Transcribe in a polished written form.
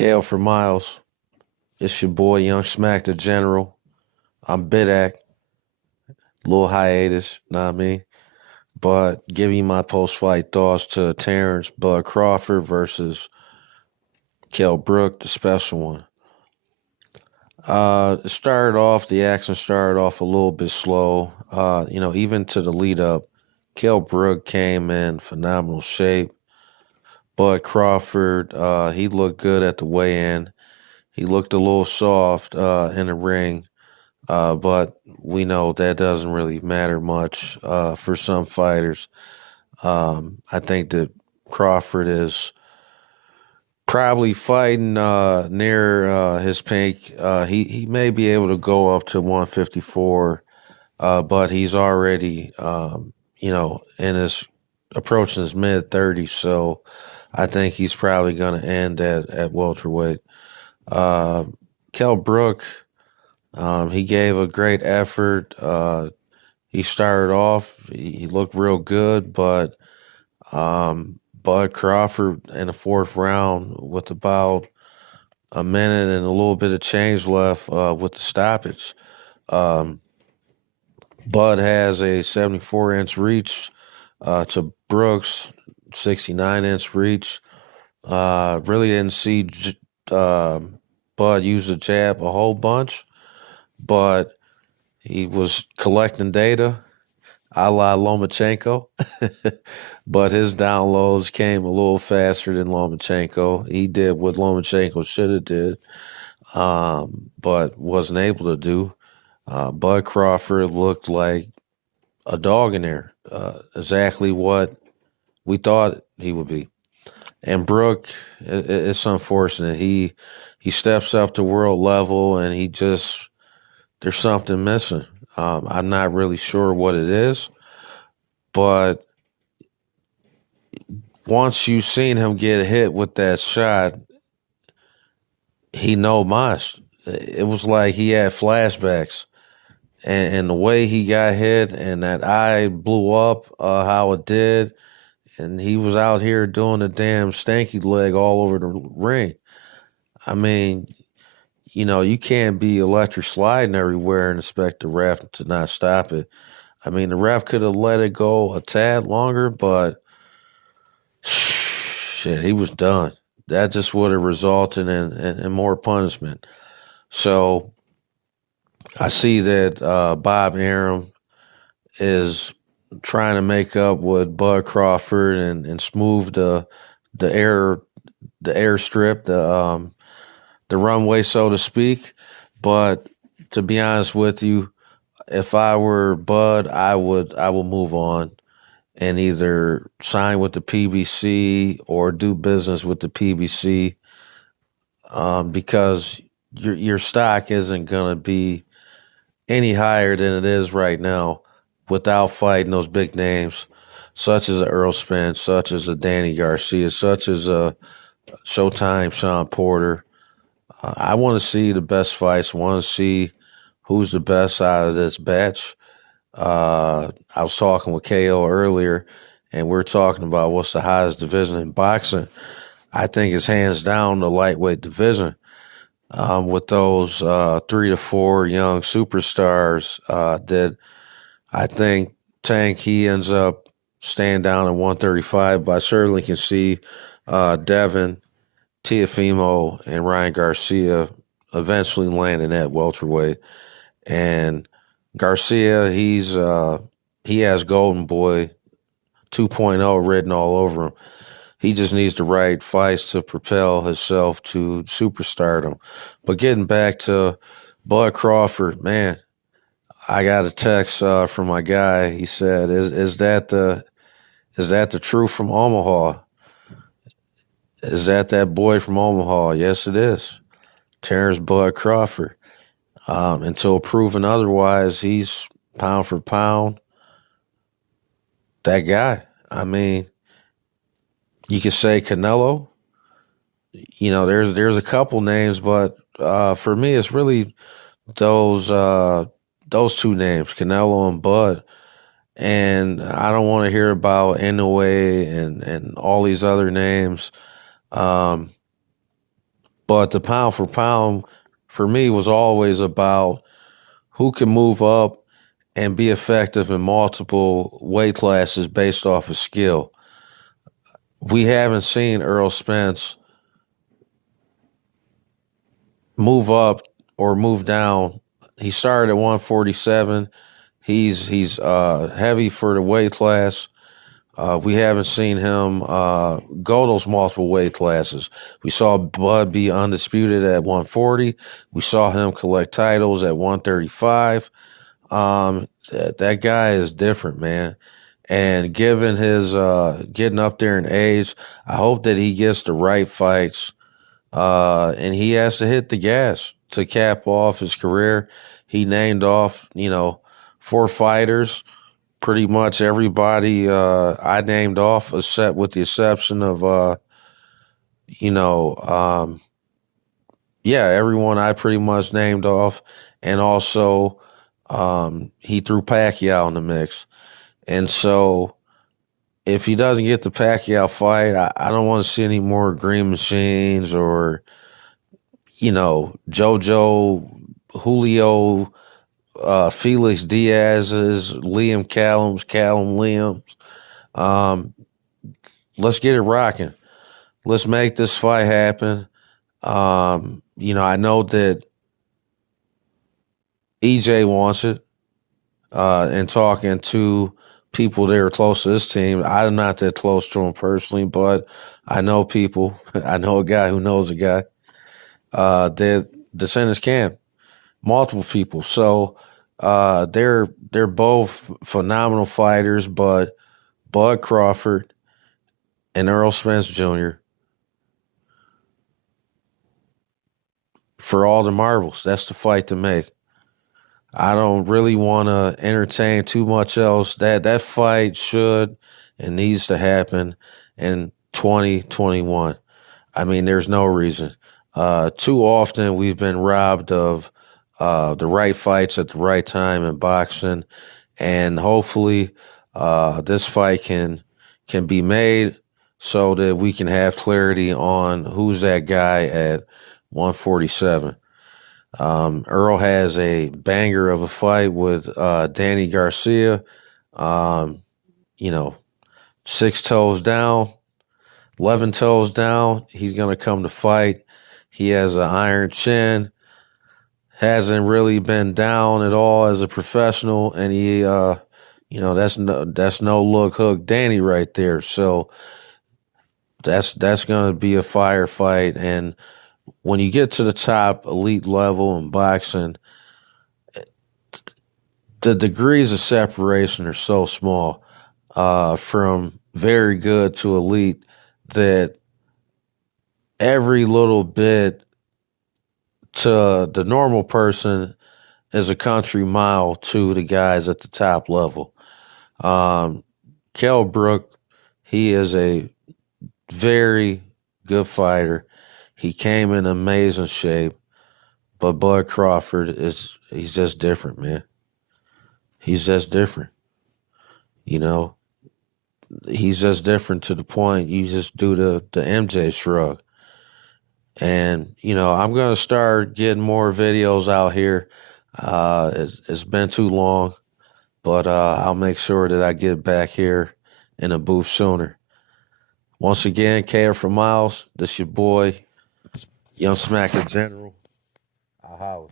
Kell for Miles. It's your boy Young Smack the General. I'm Bidak, little hiatus, know what I mean? But give you my post fight thoughts to Terrance Bud Crawford versus Kell Brook, the special one. The action started off a little bit slow. Even to the lead up, Kell Brook came in phenomenal shape. Bud Crawford, he looked good at the weigh in. He looked a little soft in the ring. But we know that doesn't really matter much for some fighters. I think that Crawford is probably fighting near his peak. He may be able to go up to 154, but he's already in his approaching his mid 30s. So I think he's probably going to end at welterweight. Uh, Kell Brook. He gave a great effort. He started off, he looked real good, but Bud Crawford in the fourth round with about a minute and a little bit of change left with the stoppage. Um, Bud has a 74-inch reach to Brooks' 69-inch reach. Really didn't see Bud use the jab a whole bunch, but he was collecting data a la Lomachenko, but his downloads came a little faster than Lomachenko. He did what Lomachenko should have did, but wasn't able to do. Bud Crawford looked like a dog in there, exactly what we thought he would be. And Brook, it's unfortunate. He steps up to world level, and there's something missing. I'm not really sure what it is, but once you've seen him get hit with that shot, he no mas. It was like he had flashbacks, and the way he got hit and that eye blew up, how it did, and he was out here doing the damn stanky leg all over the ring. I mean, you can't be electric sliding everywhere and expect the ref to not stop it. I mean, the ref could have let it go a tad longer, but shit, he was done. That just would have resulted in more punishment. So I see that Bob Arum is trying to make up with Bud Crawford and smooth the air the airstrip, the runway, so to speak. But to be honest with you, if I were Bud, I would move on and either sign with the PBC or do business with the PBC, because your stock isn't gonna be any higher than it is right now without fighting those big names, such as a Earl Spence, such as a Danny Garcia, such as a Showtime Sean Porter. I want to see the best fights. I want to see who's the best out of this batch. I was talking with KO earlier, and we're talking about what's the highest division in boxing. I think it's hands down the lightweight division. With those 3 to 4 young superstars that I think Tank, he ends up staying down at 135, but I certainly can see Devin, Tiafimo, and Ryan Garcia eventually landing at welterweight. And Garcia, he has Golden Boy 2.0 written all over him. He just needs the right fights to propel himself to superstardom. But getting back to Bud Crawford, man, I got a text from my guy. He said, "Is that the truth from Omaha? Is that boy from Omaha?" Yes, it is. Terrance Bud Crawford. Until proven otherwise, he's pound for pound that guy. I mean, you could say Canelo. There's a couple names, but for me, it's really those those two names, Canelo and Bud. And I don't want to hear about Inoue and all these other names. Um, But the pound for pound for me was always about who can move up and be effective in multiple weight classes based off of skill. We haven't seen Earl Spence move up or move down. He started at 147. He's heavy for the weight class. We haven't seen him go those multiple weight classes. We saw Bud be undisputed at 140. We saw him collect titles at 135. That guy is different, man. And given his getting up there in age, I hope that he gets the right fights. And he has to hit the gas to cap off his career. He named off, 4 fighters. Pretty much everybody I named off, except with the exception of, you know, um, yeah, everyone I pretty much named off. And also, he threw Pacquiao in the mix. And so if he doesn't get the Pacquiao fight, I don't want to see any more green machines or, JoJo, Julio, Felix Diaz's, Liam Callum's, Callum Liam's. Um, let's get it rocking. Let's make this fight happen. I know that EJ wants it. And talking to people that are close to this team, I'm not that close to him personally, but I know people. I know a guy who knows a guy that's in his camp. Multiple people. So they're both phenomenal fighters, but Bud Crawford and Earl Spence Jr. for all the marbles. That's the fight to make. I don't really want to entertain too much else. That fight should and needs to happen in 2021. I mean, there's no reason. Too often we've been robbed of the right fights at the right time in boxing, and hopefully this fight can be made so that we can have clarity on who's that guy at 147. Earl has a banger of a fight with Danny Garcia. Um, you know, 6 toes down, 11 toes down. He's going to come to fight. He has an iron chin, hasn't really been down at all as a professional, and that's no look hook Danny right there. So that's going to be a firefight. And when you get to the top elite level in boxing, the degrees of separation are so small from very good to elite that every little bit to the normal person is a country mile to the guys at the top level. Kell Brook, he is a very good fighter. He came in amazing shape, but Bud Crawford he's just different, man. He's just different. You know, he's just different to the point you just do the MJ shrug. And, I'm going to start getting more videos out here. It's been too long, but I'll make sure that I get back here in the booth sooner. Once again, Care for Miles, this your boy, Young Smacker General. I'll holler.